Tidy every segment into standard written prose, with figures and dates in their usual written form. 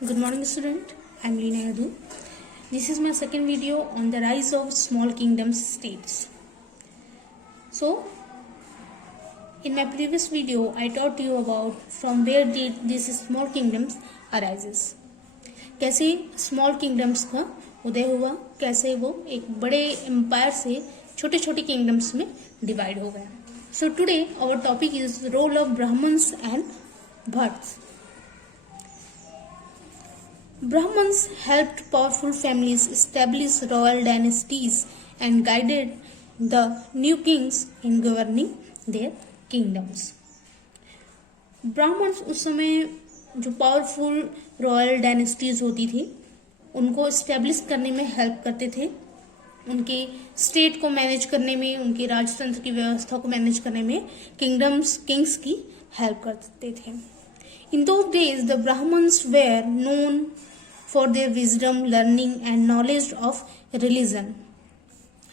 Good morning, student. I'm Leena Yadu. This is my second video on the rise of small kingdoms states. So, in my previous video, I taught you about from where did these small kingdoms arises. कैसे small kingdoms का उदय हुआ, कैसे वो एक बड़े empire से छोटे छोटे kingdoms में divide हो गया. So today our topic is role of Brahmins and Bhatts. Brahmins helped powerful families establish royal dynasties and guided the new kings in governing their kingdoms. Brahmins उस समय जो पावरफुल रॉयल डायनेस्टीज होती थी उनको establish करने में help करते थे, उनके स्टेट को मैनेज करने में, उनके राजतंत्र की व्यवस्था को मैनेज करने में किंग्स की हेल्प करते थे. In those days, the Brahmins were known for their wisdom, learning, and knowledge of religion.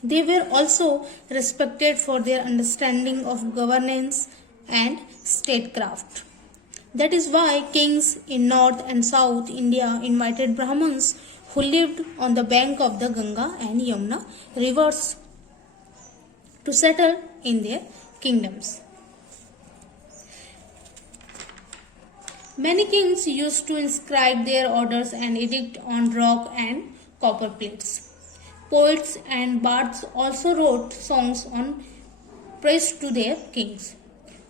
They were also respected for their understanding of governance and statecraft. That is why kings in North and South India invited Brahmins who lived on the bank of the Ganga and Yamuna rivers to settle in their kingdoms. Many kings used to inscribe their orders and edict on rock and copper plates. Poets and bards also wrote songs on praise to their kings.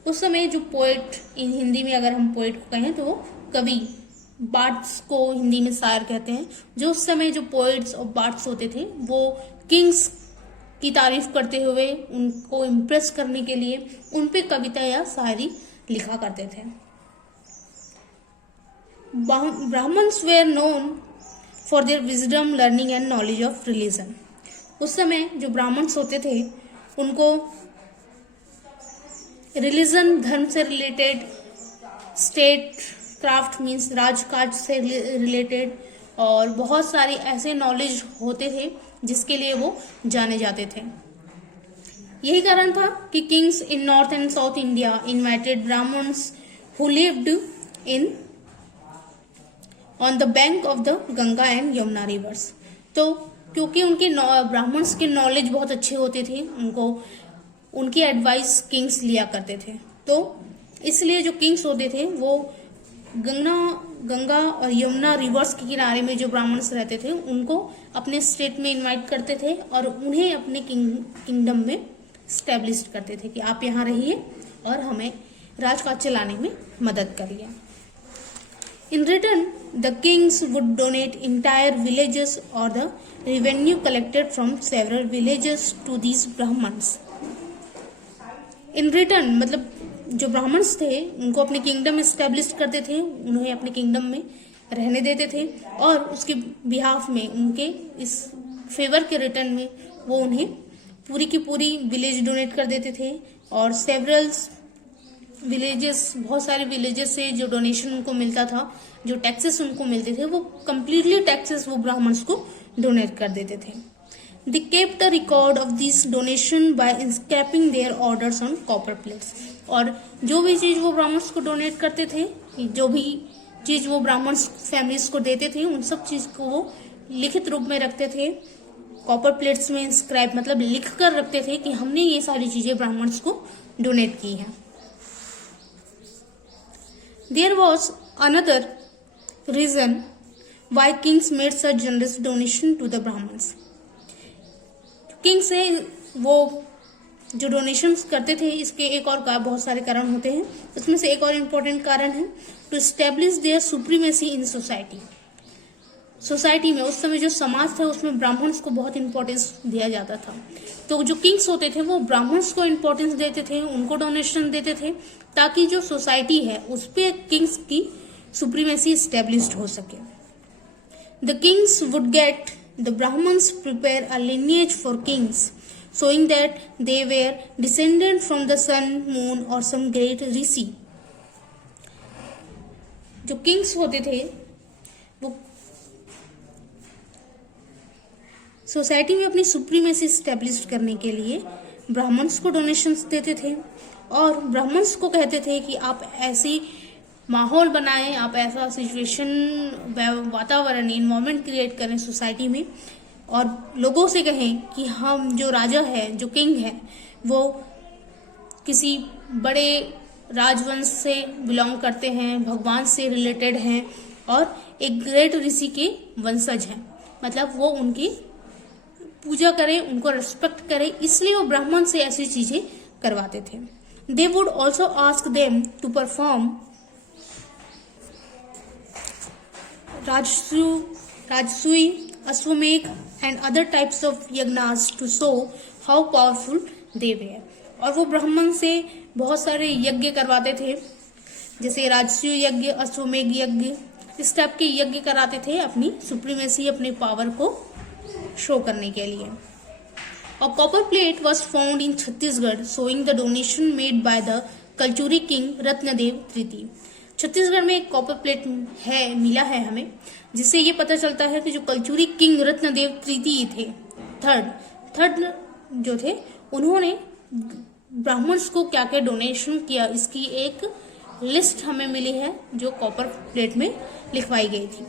उस समय जो poet, इन हिंदी में अगर हम poet को कहें तो वो कवि, बार्ड्स को हिंदी में शायर कहते हैं. जो उस समय जो पोएट्स और बार्ड्स होते थे वो किंग्स की तारीफ करते हुए उनको इम्प्रेस करने के लिए उन पे कविता या शायरी लिखा करते थे. Brahmins were known for their wisdom, learning and knowledge of religion. उस समय जो ब्राह्मण्स होते थे उनको रिलीजन, धर्म से रिलेटेड, स्टेट क्राफ्ट मीन्स राजकाज से रिलेटेड और बहुत सारी ऐसे नॉलेज होते थे जिसके लिए वो जाने जाते थे. यही कारण था कि kings in north and south India invited Brahmins who lived in on the bank of the Ganga and Yamuna rivers. तो क्योंकि उनके ब्राह्मण्स के नॉलेज बहुत अच्छे होते थे, उनको उनकी एडवाइस किंग्स लिया करते थे. तो इसलिए जो किंग्स होते थे वो गंगा और यमुना रिवर्स के किनारे में जो ब्राह्मण्स रहते थे उनको अपने स्टेट में इनवाइट करते थे और उन्हें अपने किंगडम में स्टैब्लिश करते थे कि आप यहाँ रहिए और हमें राजकाज चलाने में मदद करिए. In return, the kings would donate entire villages or the revenue collected from several villages to these Brahmins. In return, मतलब जो ब्राह्मण्स थे उनको अपने किंगडम एस्टेब्लिश करते थे, उन्हें अपने किंगडम में रहने देते थे और उसके बिहाफ में, उनके इस फेवर के रिटर्न में वो उन्हें पूरी की पूरी विलेज डोनेट कर देते थे और सेवरल विलेजेस, बहुत सारे विलेजेस से जो डोनेशन उनको मिलता था, जो टैक्सेस उनको मिलते थे, वो कम्प्लीटली टैक्सेस वो ब्राह्मण्स को डोनेट कर देते थे. They kept a record of these donation by inscribing their orders on copper plates. और जो भी चीज वो ब्राह्मण्स को डोनेट करते थे, जो भी चीज वो ब्राह्मण्स फैमिलीज को देते थे, उन सब चीज को वो लिखित रूप में रखते थे, कॉपर प्लेट्स में इंस्क्राइब मतलब लिख कर रखते थे कि हमने ये सारी चीजें ब्राह्मण्स को डोनेट की हैं. There was another reason why kings made such generous donation to the Brahmins. Kings है वो जो डोनेशंस करते थे, इसके एक और बहुत सारे कारण होते हैं. उसमें से एक और इम्पोर्टेंट कारण है to establish their supremacy in society. Society में उस समय जो समाज था उसमें ब्राह्मण्स को बहुत इंपॉर्टेंस दिया जाता था. तो जो किंग्स होते थे वो ब्राह्मण्स को इंपॉर्टेंस देते थे, उनको डोनेशन देते थे ताकि जो सोसाइटी है उस पे किंग्स की सुप्रीमेसी एस्टेब्लिश्ड हो सके. The kings would get the Brahmins prepare a lineage for kings showing that they were descended from the sun, moon or some great ऋषि. जो किंग्स होते थे वो सोसाइटी में अपनी सुप्रीमेसी स्टैब्लिश करने के लिए ब्राह्मण्स को डोनेशंस देते थे और ब्राह्मण्स को कहते थे कि आप ऐसी माहौल बनाएं, आप ऐसा सिचुएशन, वातावरण, इन्वायरमेंट क्रिएट करें सोसाइटी में और लोगों से कहें कि हम जो राजा है, जो किंग है, वो किसी बड़े राजवंश से बिलोंग करते हैं, भगवान से रिलेटेड हैं और एक ग्रेट ऋषि के वंशज हैं। मतलब वो उनकी पूजा करें, उनको रिस्पेक्ट करें, इसलिए वो ब्राह्मण से ऐसी चीजें करवाते थे। They would also ask them to perform Rajasuya, Ashwamedha and other types of yajnas to show how powerful they were. और वो ब्राह्मण से बहुत सारे यज्ञ करवाते थे, जैसे राजसूय यज्ञ, अश्वमेघ यज्ञ, इस टाइप के यज्ञ कराते थे अपनी सुप्रीमेसी, अपने पावर को शो करने के लिए। A copper plate was found in Chhattisgarh showing the donation made by the Kalchuri king Ratnadev III। Chhattisgarh में एक कॉपर प्लेट है, मिला है हमें, जिससे ये पता चलता है कि जो कलचुरी किंग रत्नदेव तृतीय थे, थर्ड जो थे, उन्होंने ब्राह्मण्स को क्या क्या डोनेशन किया, इसकी एक लिस्ट हमें मिली है जो कॉपर प्लेट में लिखवाई गई थी।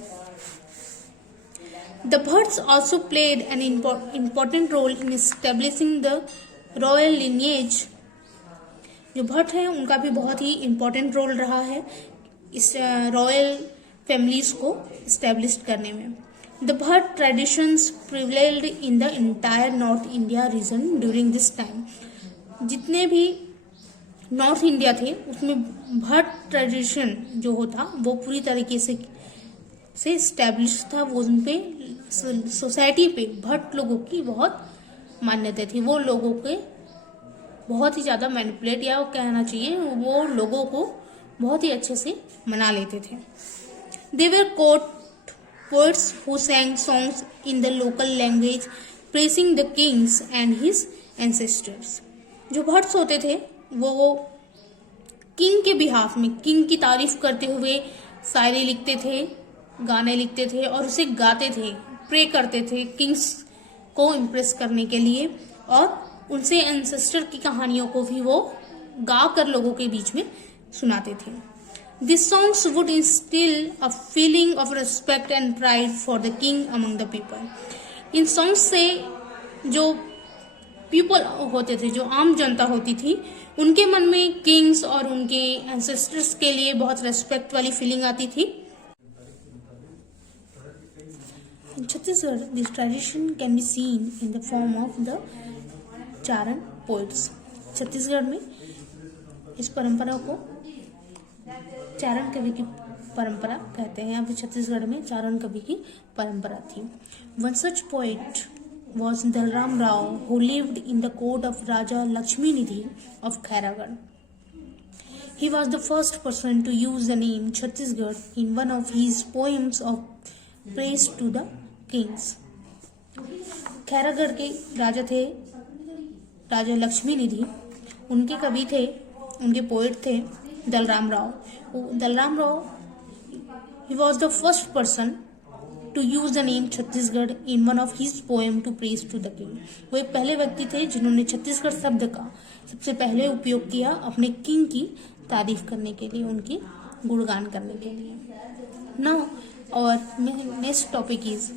The Bhatts also played an important role in establishing the royal lineage। जो भट्ट हैं उनका भी बहुत ही इम्पोर्टेंट रोल रहा है इस रॉयल फैमिलीज को स्टैब्लिश करने में। The Bhatt traditions prevailed in the entire north India region during this time. जितने भी नॉर्थ इंडिया थे उसमें भट्ट ट्रेडिशन जो होता वो पूरी तरीके से स्टैब्लिश था। वो उन पे सोसाइटी पे भट्ट लोगों की बहुत मान्यता थी। वो लोगों के बहुत ही ज्यादा मैनिपुलेट, या वो कहना चाहिए वो लोगों को बहुत ही अच्छे से मना लेते थे। They were court poets who sang songs in the local language praising the kings and his ancestors। जो भट्ट होते थे वो किंग के बिहाफ में, किंग की तारीफ करते हुए शायरी लिखते थे, गाने लिखते थे और उसे गाते थे, प्रे करते थे किंग्स को इम्प्रेस करने के लिए, और उनसे एंसेस्टर की कहानियों को भी वो गा कर लोगों के बीच में सुनाते थे। This songs would instil a feeling of respect and pride for the king among the people. In songs से जो पीपल होते थे, जो आम जनता होती थी, उनके मन में किंग्स और उनके एंसेस्टर्स के लिए बहुत रेस्पेक्ट वाली फीलिंग आती थी। In Chhattisgarh, this tradition can be seen in the form of the Charan poets। Chhattisgarh में इस परंपरा को चारण कवि की परंपरा कहते हैं। अभी छत्तीसगढ़ में चारण कवि की परंपरा थी। One such poet was Dalram Rao, who lived in the court of Raja Lakshmi Nidhi of Khairagarh। He was the first person to use the name Chhattisgarh in one of his poems of praise to the kings। Khairagarh के राजा थे राजा लक्ष्मी निधि, उनके कवि थे, उनके poet थे Dalram Rao. Dalram Rao he was the first person to use the name Chhattisgarh in one of his poem to praise to the king. वो एक पहले व्यक्ति थे जिन्होंने छत्तीसगढ़ शब्द का सबसे पहले उपयोग किया अपने किंग की तारीफ करने के लिए, उनकी गुणगान करने के लिए। नाउ और next topic is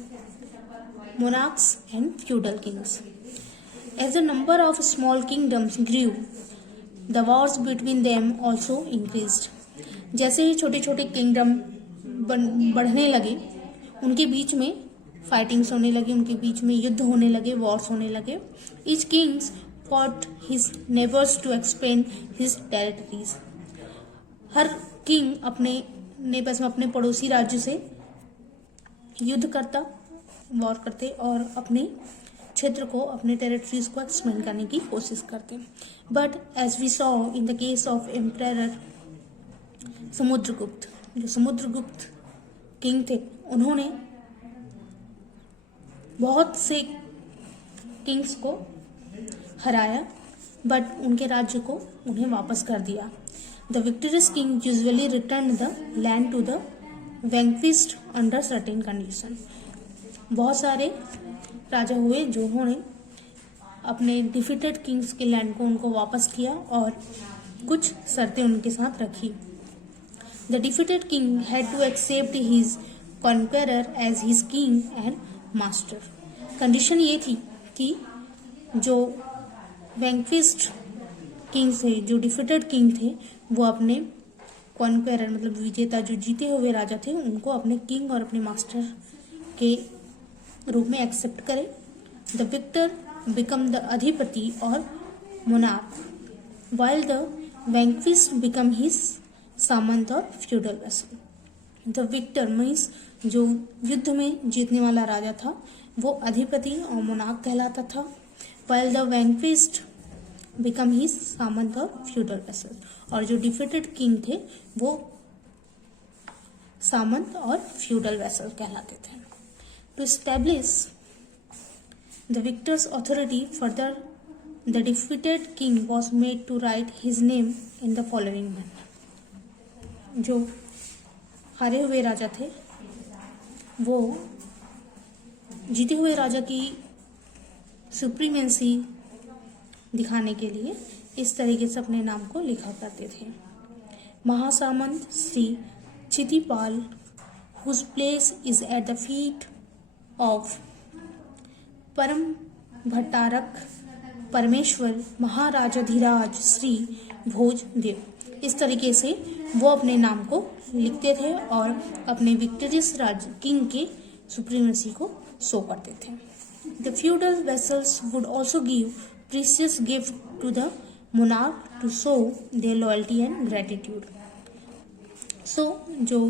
monarchs and feudal kings। As the number of small kingdoms grew, the wars between them also increased। जैसे ही छोटे छोटे किंगडम बढ़ने लगे, उनके बीच में फाइटिंग्स होने लगी, उनके बीच में युद्ध होने लगे, वॉर्स होने लगे। Each kings fought his neighbors to expand his territories। Her king अपने नेबर्स में, अपने पड़ोसी राज्य से युद्ध करता, वॉर करते और अपने क्षेत्र को, अपने टेरिटरीज को एक्सपेंड करने की कोशिश करते। But as we saw in the case of emperor Samudragupta, जो समुद्रगुप्त किंग थे, उन्होंने बहुत से किंग्स को हराया, बट उनके राज्य को उन्हें वापस कर दिया। The victorious king usually return the land to the vanquished under certain condition. बहुत सारे राजा हुए जो उन्होंने अपने डिफीटेड किंग्स के लैंड को उनको वापस किया और कुछ शर्तें उनके साथ रखी। The defeated king had to accept his conqueror as his king and master. Condition ये थी कि जो वैंक्विस्ड किंग थे, जो डिफीटेड किंग थे, वो अपने कॉन्क्वेरर मतलब विजेता, जो जीते हुए राजा थे, उनको अपने किंग और अपने मास्टर के रूप में एक्सेप्ट करें. द विक्टर बिकम द अधिपति और monarch, while the vanquished become his सामंत और feudal vassal. The victor means जो युद्ध में जीतने वाला राजा था, वो अधिपति और मोनार्क कहलाता था, while the vanquished become his सामंत और फ्यूडल वेसल. और जो डिफीटेड किंग थे वो सामंत और फ्यूडल वेसल कहलाते थे. To establish the victor's authority further, the defeated king was made to write his name in the following manner. जो हारे हुए राजा थे वो जीते हुए राजा की सुप्रीमेंसी दिखाने के लिए इस तरीके से अपने नाम को लिखा करते थे. महासामंत Shri चितिपाल, whose place is at the feet of परम भट्टारक परमेश्वर महाराजाधिराज श्री भोजदेव. इस तरीके से वो अपने नाम को लिखते थे और अपने विक्टोरियस राज किंग के सुप्रीमेसी को शो करते थे. The feudal vassals would also give precious gift to the monarch to show their loyalty and gratitude. So जो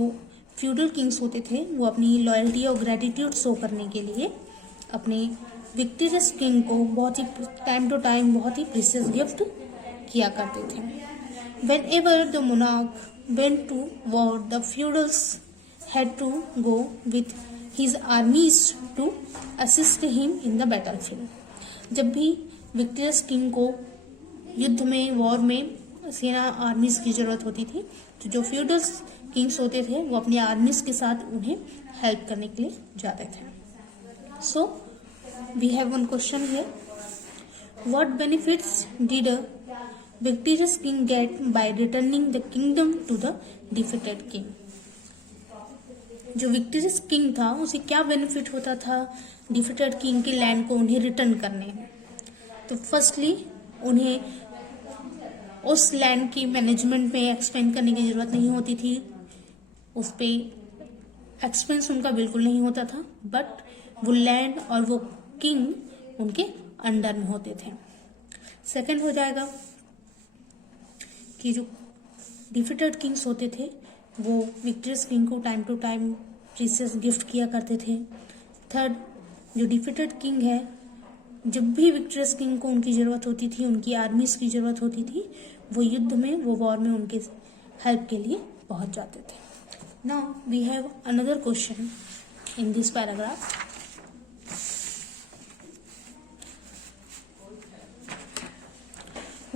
फ्यूडल किंग्स होते थे वो अपनी लॉयल्टी और ग्रेटिट्यूड शो करने के लिए अपने विक्टोरियस किंग को बहुत ही टाइम टू टाइम बहुत ही प्रीशियस गिफ्ट किया करते थे. Whenever the monarch went to war, the feudals had to go with his armies to assist him in the battlefield. जब भी विक्टोरियस किंग को युद्ध में, वॉर में सेना आर्मीज की जरूरत होती थी, तो जो फ्यूडल्स किंग्स होते थे वो अपनी आर्मीज के साथ उन्हें हेल्प करने के लिए जाते थे. So we have one question here. What benefits did a victorious king get by returning the kingdom to the defeated king? जो विक्टोरियस किंग था उसे क्या बेनिफिट होता था डिफीटेड किंग के लैंड को उन्हें रिटर्न करने में? तो फर्स्टली उन्हें उस लैंड की मैनेजमेंट में एक्सपेंड करने की जरूरत नहीं होती थी, उस पे एक्सपेंस उनका बिल्कुल नहीं होता था, बट वो लैंड और वो किंग उनके अंडर में होते थे. सेकंड हो जाएगा कि जो डिफीटेड किंग्स होते थे वो विक्टोरियस किंग को time to time precious gift किया करते थे. थर्ड, जो डिफीटेड किंग है, जब भी विक्टोरियस किंग को उनकी ज़रूरत होती थी, उनकी आर्मीज की ज़रूरत होती थी, वो युद्ध में, वो वॉर में उनके हेल्प के लिए पहुंच जाते थे. Now we have another question in this paragraph.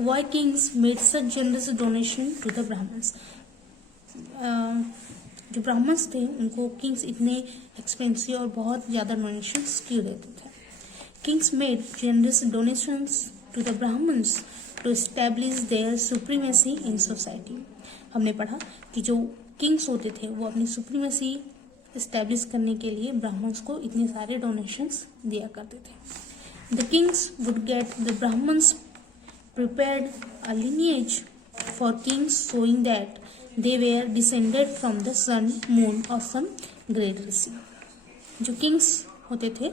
Why kings made such generous donation to the Brahmins? जो ब्राह्मण्स थे उनको किंग्स इतने एक्सपेंसिव और बहुत ज़्यादा डोनेशंस क्यों देते थे? Kings made generous donations to the Brahmins to establish their supremacy in society. हमने पढ़ा कि जो किंग्स होते थे वो अपनी सुप्रीमेसी इस्टेब्लिश करने के लिए ब्राह्मण्स को इतने सारे डोनेशंस दिया करते थे. The kings would get the Brahmins prepared a lineage for kings showing that they were descended from the sun, moon or some great rishi. जो किंग्स होते थे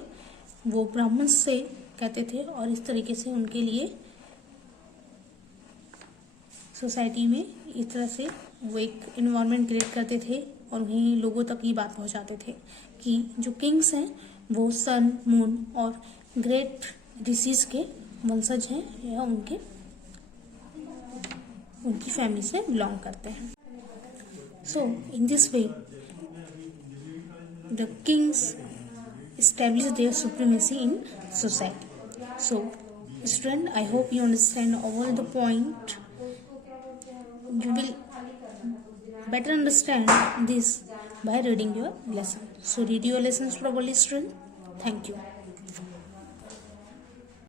वो ब्राह्मण्स से कहते थे और इस तरीके से उनके लिए सोसाइटी में इस तरह से वो एक इन्वायरमेंट क्रिएट करते थे और उन्हीं लोगों तक ये बात पहुंचाते थे कि जो किंग्स हैं वो सन, मून और ग्रेट ऋषिज के वंशज हैं या उनकी फैमिली से बिलोंग करते हैं. So in this way the kings establish their supremacy in society. So student, I hope you understand all the point. You will better understand this by reading your lesson. So read your lessons properly, student. Thank you.